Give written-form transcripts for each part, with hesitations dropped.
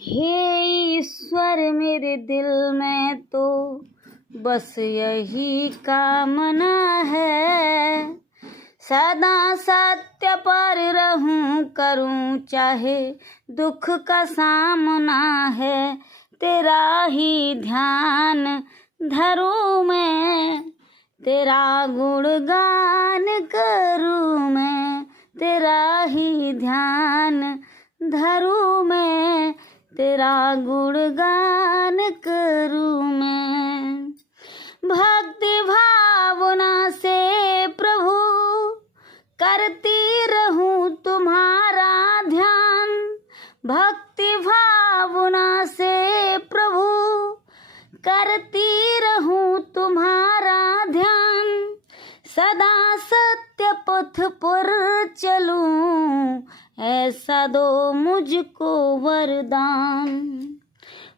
हे ईश्वर मेरे दिल में तो बस यही कामना है, सदा सत्य पर रहूं करूं चाहे दुख का सामना है। तेरा ही ध्यान धरूं मैं, तेरा गुणगान करूं मैं, तेरा ही ध्यान धरूं मैं, तेरा गुणगान करूं मैं। भक्ति भावना से प्रभु करती रहूं तुम्हारा ध्यान, भक्ति भावना से प्रभु करती रहूं तुम्हारा ध्यान, सदा सत्य पथ पर चलूं ऐसा दो मुझको वरदान।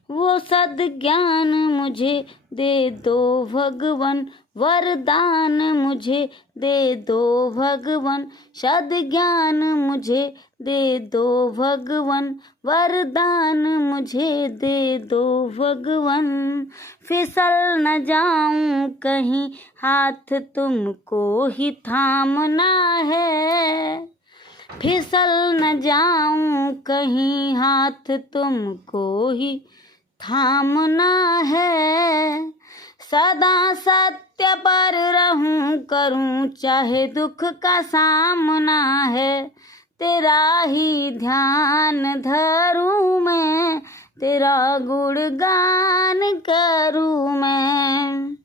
वो सद्ज्ञान मुझे दे दो भगवन, वरदान मुझे दे दो भगवन, सद्ज्ञान मुझे दे दो भगवन, वरदान मुझे दे दो भगवन। फिसल न जाऊं कहीं हाथ तुमको ही थामना है, फिसल न जाऊं कहीं हाथ तुमको ही थामना है, सदा सत्य पर रहूं करूं चाहे दुख का सामना है। तेरा ही ध्यान धरूं मैं, तेरा गुणगान करूं मैं।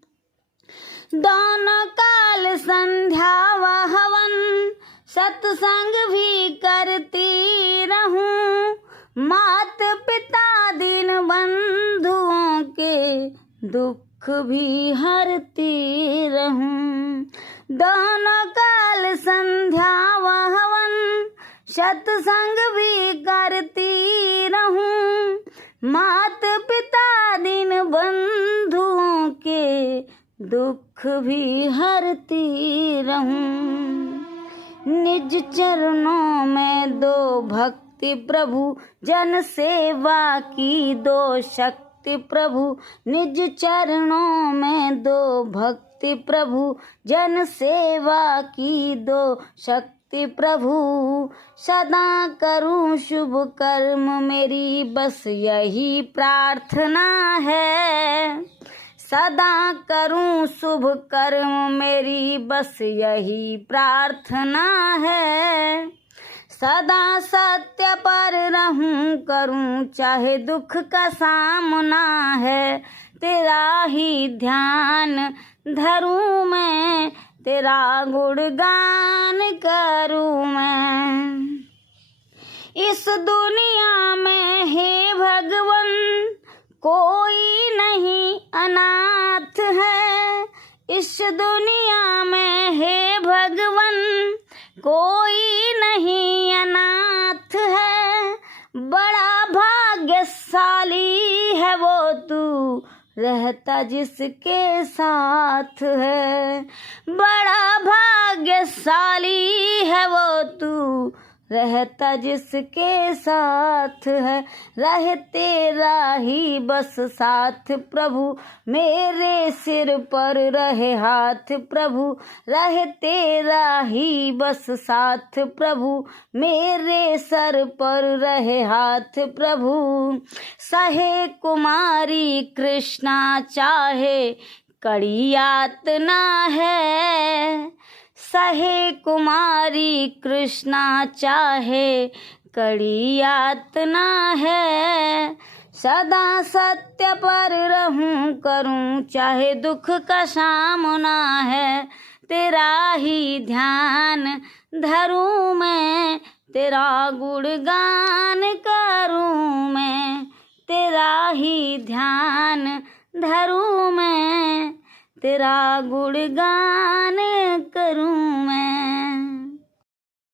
दोनों काल संध्या व हवन सत्संग भी करती रहूं, मात पिता दीन बंधुओं के दुख भी हरती रहूं। दोनों काल संध्या व हवन सत्संग भी करती रहूं, मात पिता दीन बंधुओं के दुख भी हरती रहूं। निज चरणों में दो भक्ति प्रभु, जन सेवा की दो शक्ति प्रभु, निज चरणों में दो भक्ति प्रभु, जन सेवा की दो शक्ति प्रभु। सदा करूं शुभ कर्म मेरी बस यही प्रार्थना है, सदा करूं शुभ कर्म मेरी बस यही प्रार्थना है, सदा सत्य पर रहूं करूं चाहे दुख का सामना है। तेरा ही ध्यान धरूं मैं, तेरा गुणगान करूं मैं। इस दुनिया में हे भगवन कोई नहीं अनाथ है, इस दुनिया में हे भगवन कोई नहीं अनाथ है, बड़ा भाग्यशाली है वो तू रहता जिसके साथ है, बड़ा भाग्यशाली है वो तू रहता जिसके साथ है। रहे तेरा ही बस साथ प्रभु, मेरे सिर पर रहे हाथ प्रभु, रहे तेरा ही बस साथ प्रभु, मेरे सर पर रहे हाथ प्रभु। सहे कुमारी कृष्णा चाहे कड़ी यातना है, सहे कुमारी कृष्णा चाहे कड़ी यातना है, सदा सत्य पर रहूं करूं चाहे दुख का सामना है। तेरा ही ध्यान धरूं मैं, तेरा गुणगान करूं मैं, तेरा ही ध्यान धरूं मैं, तेरा गुणगान करूं मैं।